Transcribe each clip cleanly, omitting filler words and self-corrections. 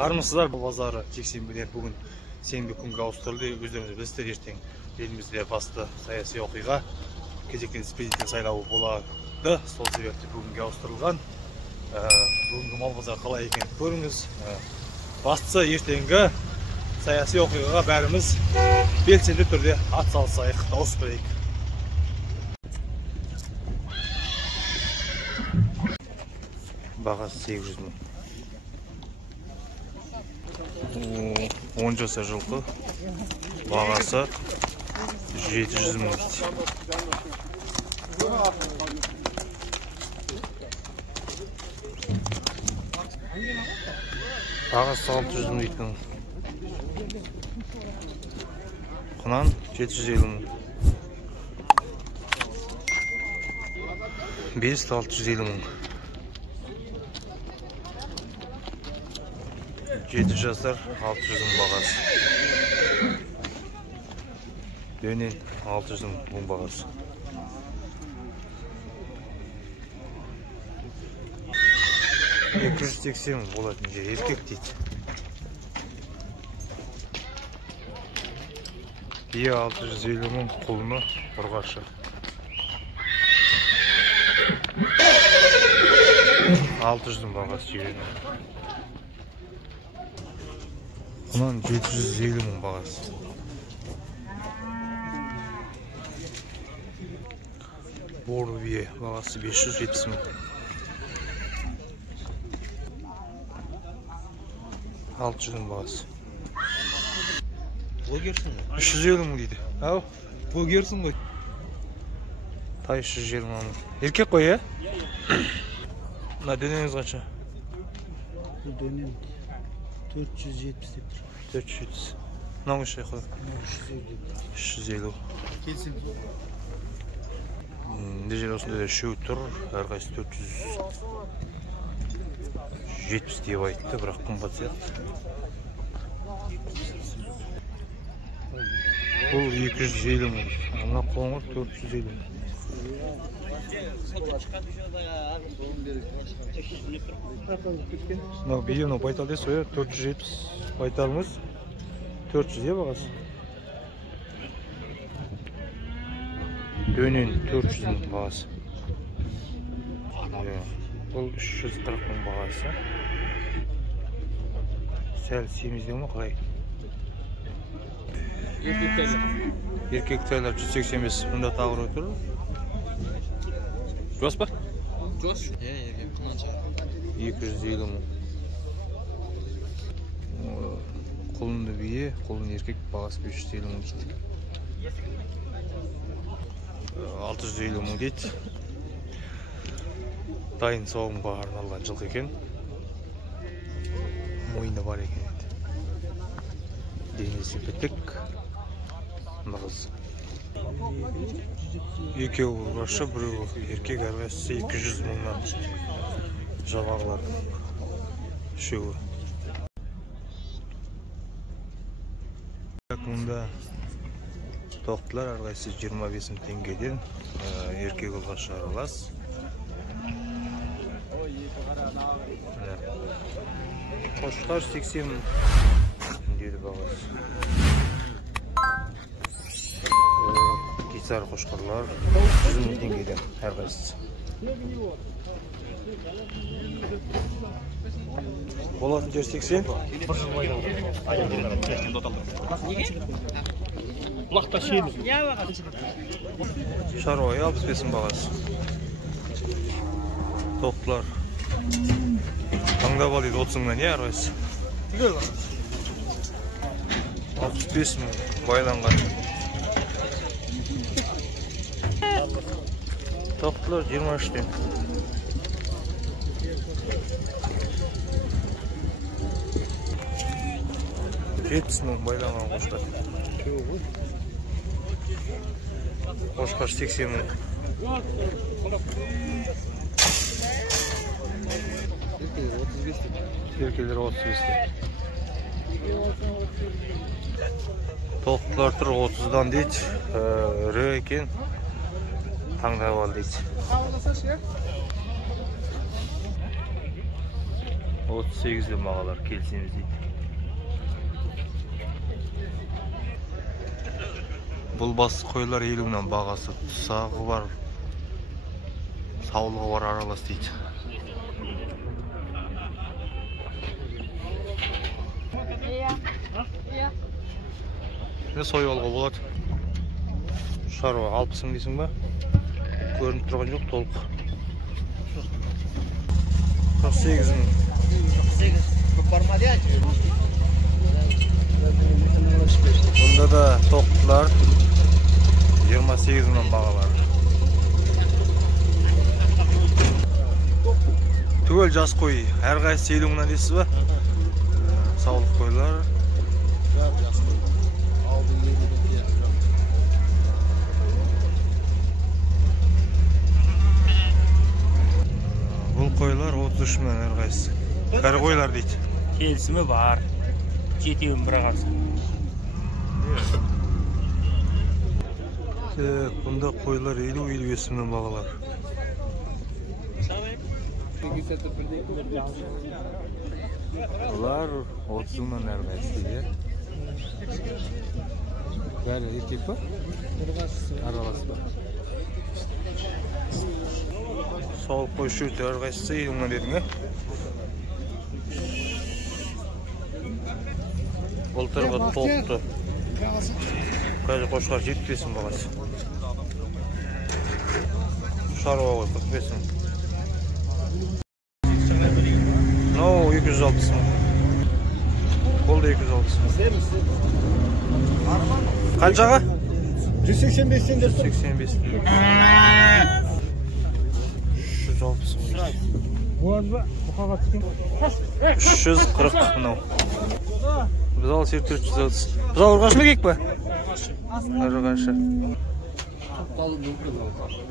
Армысыздар, базары жексенбіден бүгін сенбі күнге ауыстырылды. Өздеріңіз білесіздер, ертең елімізде басты саяси оқиға кезектен президент сайлауы болады. Сол себепті бүгінге ауыстырылған. Бүгінгі мал базары қалай екенін көріңіз. Бастысы ертеңгі саяси оқиғаға бәріміз белсенді түрде атсалысайық, дауыс берейік. Бағасы 800 мың. 10 жасар жылқы бағасы 700 мың. Бағасы 600 мың екен. Құнан 750 мың. Бес 650 мың. 7 жасар 600 мың бағасы. Дөнен 600 мың бағасы. $280 болатын жер еркек дейді. Бие 650 мың, құлыны ұрғашы. 600 мың бағасы жүйені. Құнан 750 мың бағасы. Боры бие бағасы 570 мың. 600 мың бағасы. Блогерсің ғой? 350 мың дейді. Ау? Блогерсің ғой? Тай 120 мың. Еркек қой, е? Мына дөнеңіз қанша? Дөнен 470 деп тұр. 470. Мынау қанша қой? 350. Келсем. Дежел осында үшеу тұр, әрқайсы 470 деп айтты, бірақ қымбат сияқты. Бұл 250 мың. Мына қоңыр 450 мың. Мынау бие, мынау байтал дейсіз ғой, 470 байталымыз 400 бағасы. Дөнен 400 мың бағасы. Бұл 340 мың бағасы. Сәл семізде ма қалай? Еркек тайлар 185. Мұнда тағыр өтір. Жос па? Жос. Еркек қанша? 250 мың. Құлынды бие, құлын еркек бағасы 550 мың дейді. 650 мың дейді. Дайын сауымға арналған жылқы екен. Мойны бар екен еді. Денесі бітік. Нағыз. Екеу ұрғашы, біреу еркек, әрқайсысы 200 мыңнан жабағылардың үшеуі. Мұнда тоқтылар әрқайсысы 25 мың теңгеден еркек ұрғашы аралас. Қошқар 80 мың деді бағасы. Кейсар қошқарлар 100 мың теңгеден әрқайсысы. Болатын жер 80. Бұлақта шейміз. Шаруай 65 мың бағасы. Тоқтылар таңдап алды 30 мыңнан, не әрқайсысы? 65 мың байланған. Тоқтылар 23-тен. 70 мың байланған қошқар. Қошқар 80 мың. Еркелер 35-тен. Тоқтылар тұр 30-дан дейді. Үрі екен. Tangdап al deydi. 38'den bağlar kelseniz deydi. Бұл бас қойлар 50'den бағасы. Сағы бар, саулығы бар аралас дейді. Ne soyuolga болады. Шаруа 60 мың дейсің ба? Көрініп тұрған жоқ толық. 48 мың. 48. Көп бармады ya? Bunda da toqlar 28 мыңнан бағалар. Түгел жас қой, әрқайсысы 50 мыңнан дейсіз ба? Саулық қойлар. Бұл қойлар 33 мыңнан әрқайсысы. Кәрі қойлар дейді. Келісімі бар. Жетеуін бір ағасы. Бұнда қойлар 50-55 мыңнан бағалар. Бұлар 30 мыңнан әрқайсысы дейді. Бәрі еркек па? Аралас ба? Сауық қой шөйті әрқайсысы 50 мыңнан дедің, ә? Былтырғы тоқты. Қазір қошқар 75 мың бағасы. Шаруа ғой 45 мың. Мынау 260 мың. Бұл да 260 мың. Қаншаға? 185'ten 185 мың. 360 мың. 340 мынау. Біз ал 430. Біз ал ұрғашы ма кек па? Ұрғашы.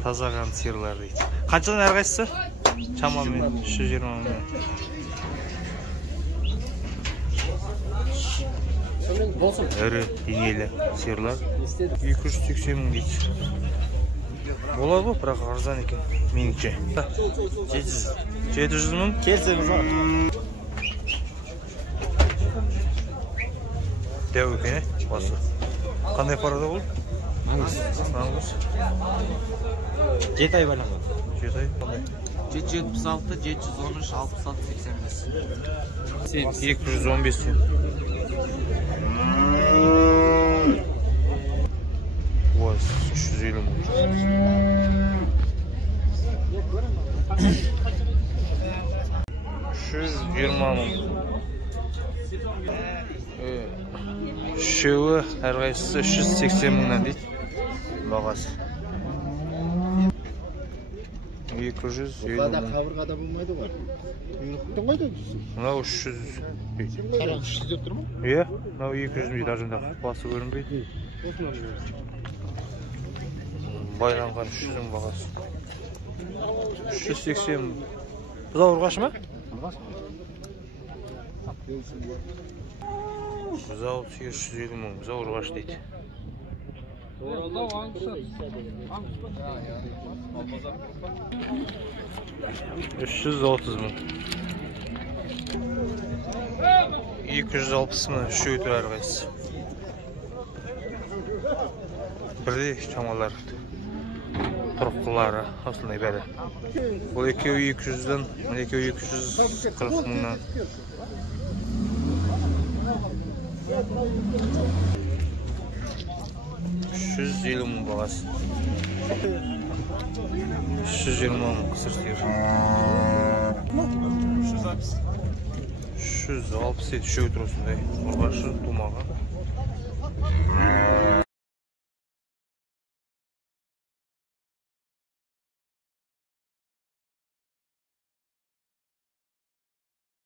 Тазаған сиырлар дейді. Қаншадан әрқайсысы? Шамамен 120 мың. Ірі денелі сиырлар 280 мың дейді. Болады ғой, бірақ арзан екен меніңше. 700 мың? Келсеңіз бар. Дәу екен, басы. Қандай парада бұл? Аңыз. 7 ай байланған. 7 ай, қандай? 776, 713, 66, 85. 215 тен. Уаз, 350 мың. 320 мың. Үшеуі әрқайсысы 380 мыңнан дейді. Бағасы. 250. Қабырғада болмайды ғой. Құйрықтың қойды? Мынау 300. Қараң 300 деп тұр ма? Иә, мынау 200 дейді, ажында басы көрінбейді. Байланған 300 мың бағасы. 380 мың. Бұзау ұрғашы ма? Бұзау 150 мың, бұзау ұрғашы дейді. 330 мың. 260 мың шөйті әрқайсысы. Бірде шамалар тұрықтылары осындай бәрі. Бұл екеуі 200-ден, екеуі 240 мыңнан. 350 мың бағасы. 320 мың қысыр сиыр. 360 еді шөйті осындай. Ұрғашы тумаға.